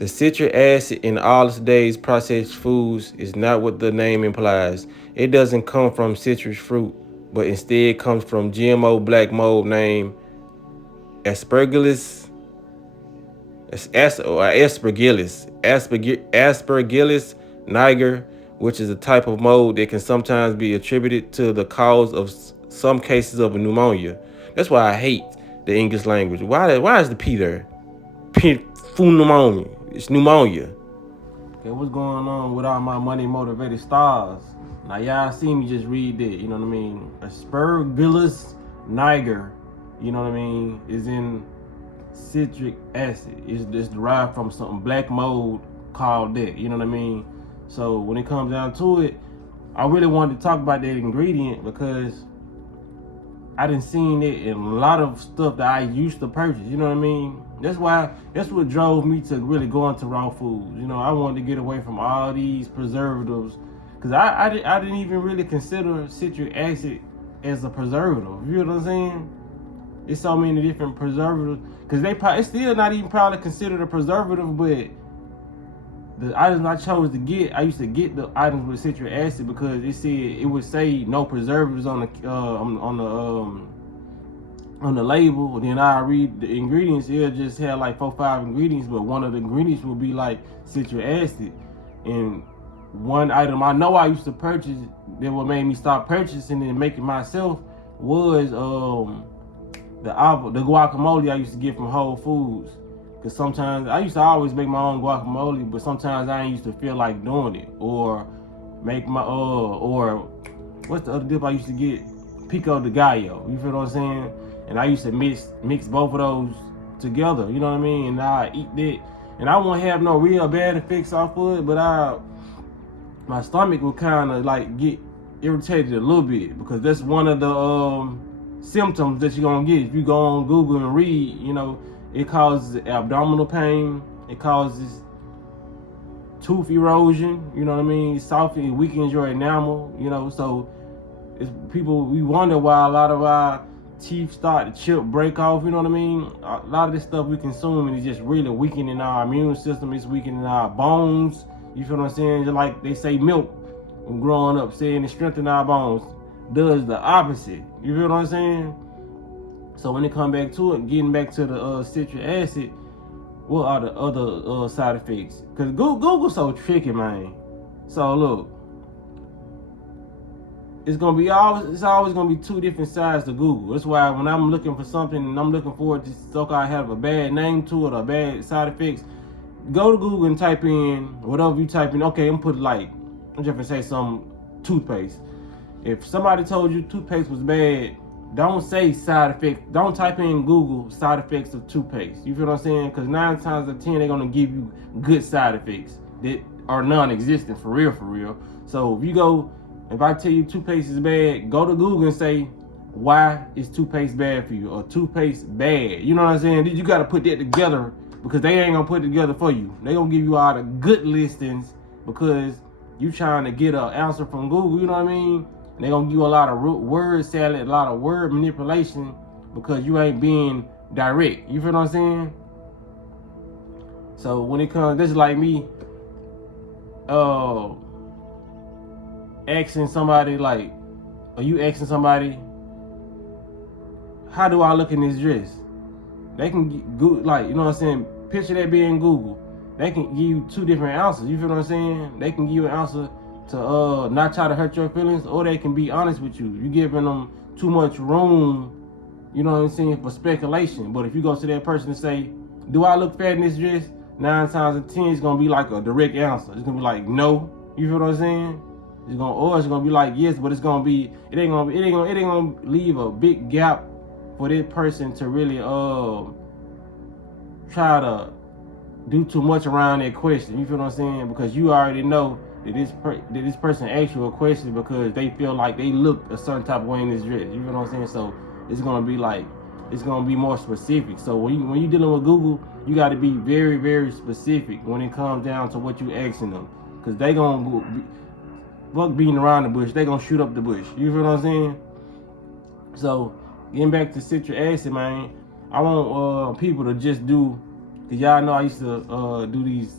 The citric acid in all today's processed foods is not what the name implies. It doesn't come from citrus fruit, but instead comes from GMO black mold named Aspergillus, Aspergillus niger, which is a type of mold that can sometimes be attributed to the cause of some cases of pneumonia. That's why I hate the English language. Why is the P there? Pneumonia. It's pneumonia. Okay, what's going on with all my money motivated stars? Now y'all see me just read that, you know what I mean? Aspergillus niger, you know what I mean, is in citric acid. It's derived from something black mold called that, you know what I mean? So when it comes down to it, I really wanted to talk about that ingredient because I done seen it in a lot of stuff that I used to purchase, you know what I mean? That's what drove me to really go into raw foods. You know, I wanted to get away from all these preservatives because I didn't even really consider citric acid as a preservative. You know what I'm saying? There's so many different preservatives because it's still not even probably considered a preservative, but the items I chose to get, I used to get the items with citric acid because it would say no preservatives on the label. Then I read the ingredients. It'll just have like 4-5 ingredients, but one of the ingredients will be like citric acid. And one item I know I used to purchase that what made me stop purchasing and make it myself was the guacamole I used to get from Whole Foods. Cause sometimes I used to always make my own guacamole, but sometimes I ain't used to feel like doing it. Or make my or what's the other dip I used to get? Pico de gallo. You feel what I'm saying? And I used to mix both of those together. You know what I mean? And I eat that, and I won't have no real bad effects off of it, but my stomach will kind of like get irritated a little bit because that's one of the symptoms that you're gonna get if you go on Google and read. You know. It causes abdominal pain. It causes tooth erosion. You know what I mean? It weakens your enamel. You know, so we wonder why a lot of our teeth start to chip, break off. You know what I mean? A lot of this stuff we consume and it's just really weakening our immune system. It's weakening our bones. You feel what I'm saying? Just like they say milk when growing up, saying it strengthens our bones, does the opposite. You feel what I'm saying? So when it come back to it, getting back to the citric acid, what are the other side effects? Because Google's so tricky, man. So look, it's always gonna be two different sides to Google. That's why when I'm looking for something and I'm looking for it to so-called have a bad name to it or bad side effects, go to Google and type in whatever you type in. Okay, I'm just gonna say some toothpaste. If somebody told you toothpaste was bad, don't say side effects. Don't type in Google side effects of toothpaste. You feel what I'm saying? Because 9 times out of 10, they're going to give you good side effects that are non-existent for real. So if I tell you toothpaste is bad, go to Google and say, why is toothpaste bad for you? Or toothpaste bad. You know what I'm saying? You got to put that together because they ain't going to put it together for you. They're going to give you all the good listings because you trying to get an answer from Google. You know what I mean? They're going to give you a lot of word salad, a lot of word manipulation because you ain't being direct. You feel what I'm saying? So when it comes, this is like me asking somebody like, are you asking somebody, how do I look in this dress? They can you know what I'm saying? Picture that being Google. They can give you 2 different answers. You feel what I'm saying? They can give you an answer to not try to hurt your feelings, or they can be honest with you. You're giving them too much room, you know what I'm saying, for speculation. But if you go to that person and say, do I look fat in this dress? 9 times out of 10, it's gonna be like a direct answer. It's gonna be like no. You feel what I'm saying? It's gonna be like yes, but it ain't gonna leave a big gap for that person to really try to do too much around that question. You feel what I'm saying? Because you already know that this person asked you a question because they feel like they look a certain type of way in this dress. You feel what I'm saying? So it's gonna be more specific. So when you dealing with Google, you got to be very, very specific when it comes down to what you asking them, because they gonna fuck beating around the bush. They gonna shoot up the bush. You feel what I'm saying? So getting back to citric acid, man, I want people to just do Cause y'all know I used to do these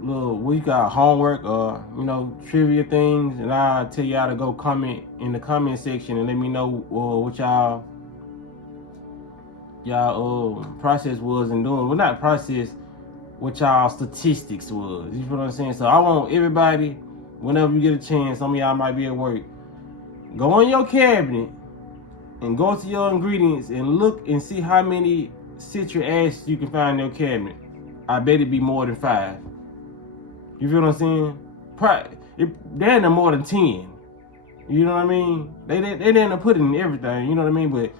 little, what you call, homework or trivia things, and I tell y'all to go comment in the comment section and let me know what y'all process was in doing. Well, not process, what y'all statistics was. You feel what I'm saying? So I want everybody, whenever you get a chance, some of y'all might be at work, go on your cabinet and go to your ingredients and look and see how many citric acids you can find in your cabinet. I bet it be more than 5. You feel what I'm saying? They're in there more than 10. You know what I mean? They didn't put it in everything. You know what I mean? But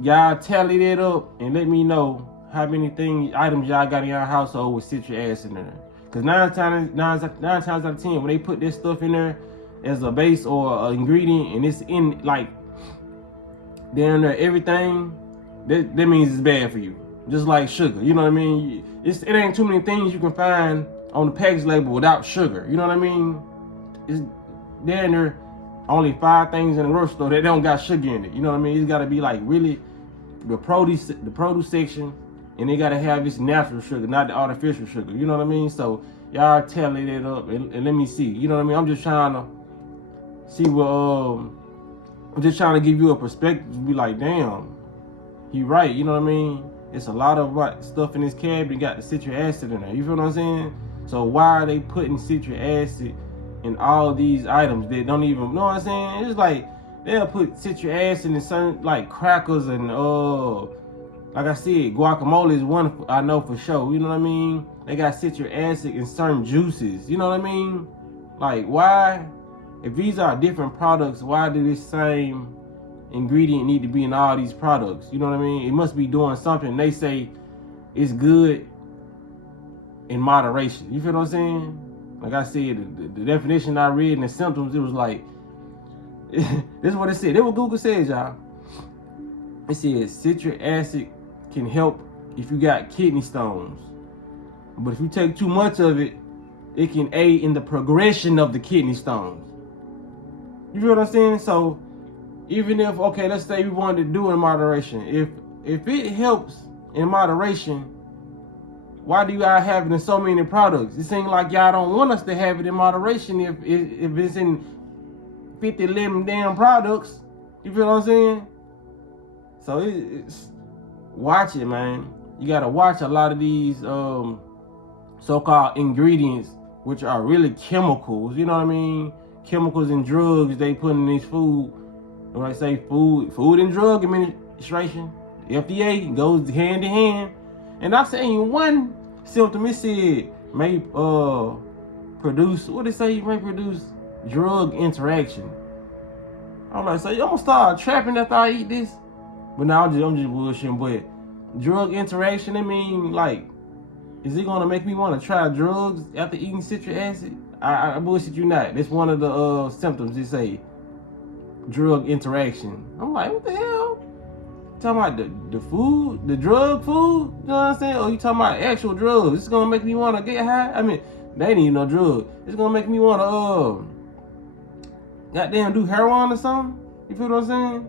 y'all tally that up and let me know how many items y'all got in your household with citric acid in there. Because 9 times out of 10, when they put this stuff in there as a base or an ingredient, and it's in like down there everything, that means it's bad for you. Just like sugar, you know what I mean? It ain't too many things you can find on the package label without sugar. You know what I mean? It's down there only 5 things in the grocery store that don't got sugar in it. You know what I mean? It's got to be like really the produce section, and they got to have this natural sugar, not the artificial sugar. You know what I mean? So y'all tally that up and let me see. You know what I mean? I'm just trying to see what. I'm just trying to give you a perspective to be like, damn, he right. You know what I mean? It's a lot of stuff in this cabinet got the citric acid in there. You feel what I'm saying? So why are they putting citric acid in all these items that don't even, know what I'm saying? It's like they'll put citric acid in certain like crackers and like I said, guacamole is one I know for sure. You know what I mean? They got citric acid in certain juices. You know what I mean? Like why? If these are different products, why do this same ingredient need to be in all these products? You know what I mean? It must be doing something. They say it's good in moderation. You feel what I'm saying? Like I said, the definition I read and the symptoms, it was like, this is what it said. This is what Google says, y'all. It says citric acid can help if you got kidney stones. But if you take too much of it, it can aid in the progression of the kidney stones. You feel what I'm saying? So even if, okay, let's say we wanted to do it in moderation. If it helps in moderation, why do y'all have it in so many products? It seems like y'all don't want us to have it in moderation if it's in 50, 11 damn products. You feel what I'm saying? So it's watch it, man. You gotta watch a lot of these so-called ingredients, which are really chemicals. You know what I mean? Chemicals and drugs they put in this food. When I say Food and Drug Administration, FDA, goes hand in hand. And I seen one symptom, it said may produce, what it say, may produce drug interaction. I'm like, so I'm gonna start trapping after I eat this? But now I'm just bullshitting. But drug interaction, I mean, like, is it gonna make me want to try drugs after eating citric acid? I bullshit you not. That's one of the symptoms they say. Drug interaction. I'm like, what the hell? Talking about the food, the drug food? You know what I'm saying? Or you talking about actual drugs? It's gonna make me want to get high? I mean, they ain't even no drug. It's gonna make me want to goddamn do heroin or something? You feel what I'm saying?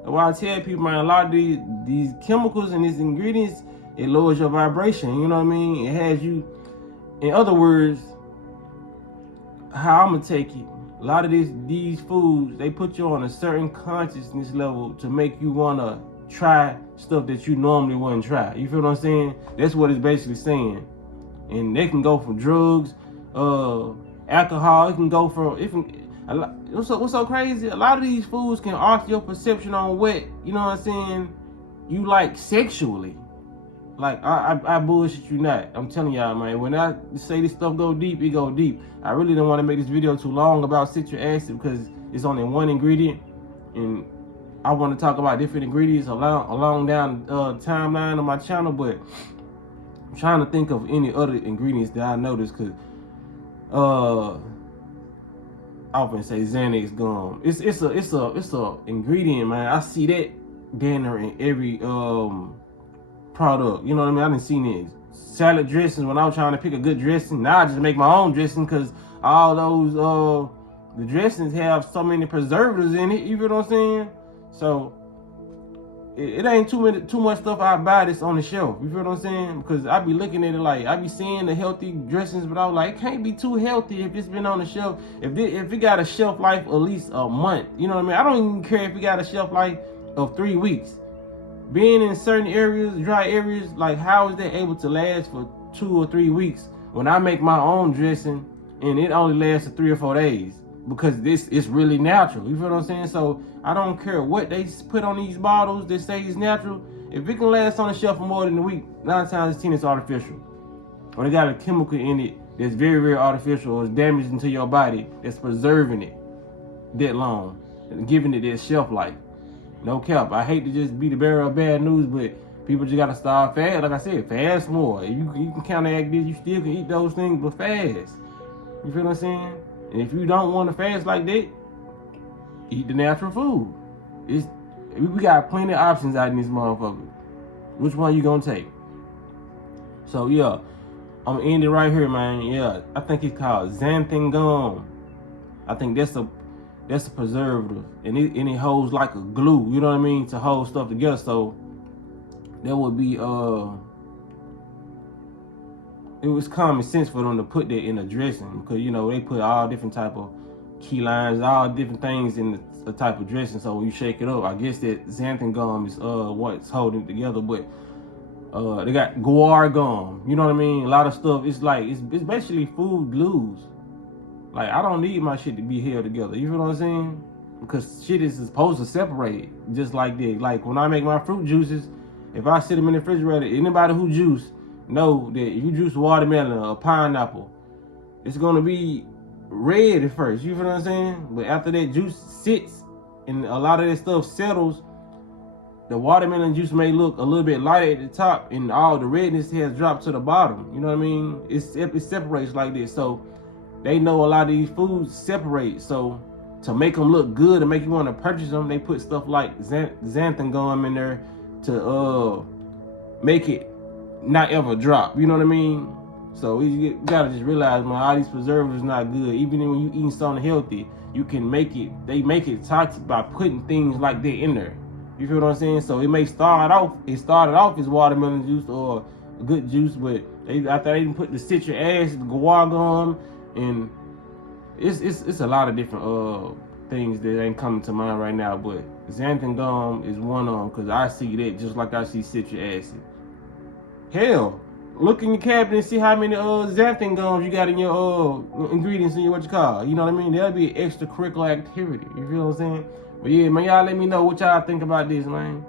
That's why I tell people, man, a lot of these chemicals and these ingredients, it lowers your vibration. You know what I mean? It has you, in other words, how I'm gonna take it. A lot of these foods, they put you on a certain consciousness level to make you want to try stuff that you normally wouldn't try. You feel what I'm saying? That's what it's basically saying. And they can go from drugs, alcohol. It can go from, what's so crazy? A lot of these foods can alter your perception on what, you know what I'm saying, you like sexually. Like, I bullshit you not. I'm telling y'all, man, when I say this stuff go deep, it go deep. I really didn't want to make this video too long about citric acid because it's only one ingredient. And I want to talk about different ingredients along down the timeline of my channel. But I'm trying to think of any other ingredients that I noticed because I often say Xanax gum. It's a ingredient, man. I see that banner in every product. You know what I mean? I didn't see it. Salad dressings when I was trying to pick a good dressing. Now I just make my own dressing because all those the dressings have so many preservatives in it. You feel what I'm saying? So it ain't too much stuff I buy that's on the shelf. You feel what I'm saying? Because I be looking at it like I be seeing the healthy dressings, but I was like, it can't be too healthy if it's been on the shelf. If it got a shelf life at least a month, you know what I mean? I don't even care if it got a shelf life of 3 weeks. Being in certain areas, dry areas, like how is that able to last for 2 or 3 weeks when I make my own dressing and it only lasts for 3 or 4 days? Because this is really natural. You feel what I'm saying? So I don't care what they put on these bottles that say it's natural. If it can last on the shelf for more than a week, 9 times out of 10 it's artificial. Or they got a chemical in it that's very, very artificial or is damaging to your body that's preserving it that long and giving it that shelf life. No cap. I hate to just be the bearer of bad news, but people just gotta start fast. Like I said, fast more. If you can counteract this, you still can eat those things, but fast. You feel what I'm saying? And if you don't want to fast like that, eat the natural food. We got plenty of options out in this motherfucker. Which one you gonna take? So yeah, I'm gonna end it right here, man. Yeah, I think it's called xanthan gum. I think that's a preservative, and it holds like a glue. You know what I mean, to hold stuff together. So that would be it was common sense for them to put that in a dressing because, you know, they put all different type of key lines, all different things in the type of dressing. So when you shake it up, I guess that xanthan gum is what's holding it together. But they got guar gum. You know what I mean? A lot of stuff. It's like it's basically food glues. Like I don't need my shit to be held together. You feel what I'm saying? Because shit is supposed to separate just like that. Like when I make my fruit juices, if I sit them in the refrigerator, anybody who juice know that if you juice watermelon or pineapple, it's gonna be red at first. You feel what I'm saying? But after that juice sits and a lot of that stuff settles, the watermelon juice may look a little bit lighter at the top and all the redness has dropped to the bottom. You know what I mean? It separates like this. So they know a lot of these foods separate. So to make them look good and make you want to purchase them, they put stuff like xanthan gum in there to make it not ever drop. You know what I mean? So you gotta just realize, man, all these preservatives not good. Even when you eating something healthy, you can make it. They make it toxic by putting things like that in there. You feel what I'm saying? So it may started off as watermelon juice or a good juice, but after they put the citric acid, the guar gum, and it's a lot of different things that ain't coming to mind right now. But xanthan gum is one of them because I see that just like I see citric acid. Hell, look in your cabinet and see how many xanthan gums you got in your ingredients in your what you call. You know what I mean? That'll be an extracurricular activity. You feel what I'm saying? But yeah, man, y'all let me know what y'all think about this, man.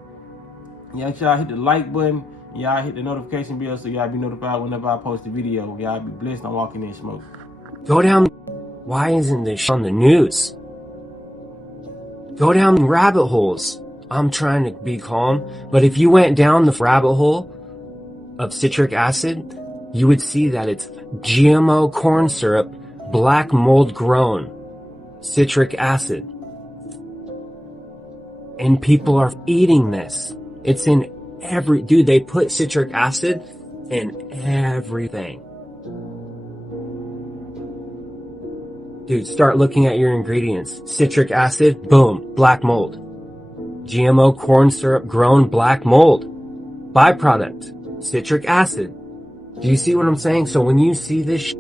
Y'all hit the like button. Y'all hit the notification bell so y'all be notified whenever I post a video. Y'all be blessed. I'm walking in smoke. Go down. Why isn't this on the news? Go down rabbit holes. I'm trying to be calm, but if you went down the rabbit hole of citric acid, you would see that it's GMO corn syrup, black mold grown citric acid. And people are eating this. It's in dude, they put citric acid in everything. Dude, start looking at your ingredients. Citric acid, boom, black mold. GMO corn syrup grown black mold. Byproduct, citric acid. Do you see what I'm saying? So when you see this,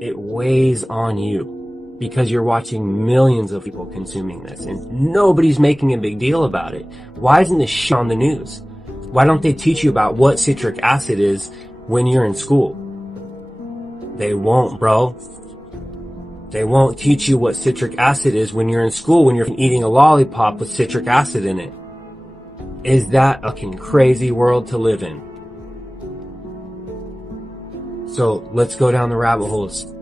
it weighs on you because you're watching millions of people consuming this and nobody's making a big deal about it. Why isn't this shit on the news? Why don't they teach you about what citric acid is when you're in school? They won't, bro. They won't teach you what citric acid is when you're in school, when you're eating a lollipop with citric acid in it. Is that a crazy world to live in? So let's go down the rabbit holes.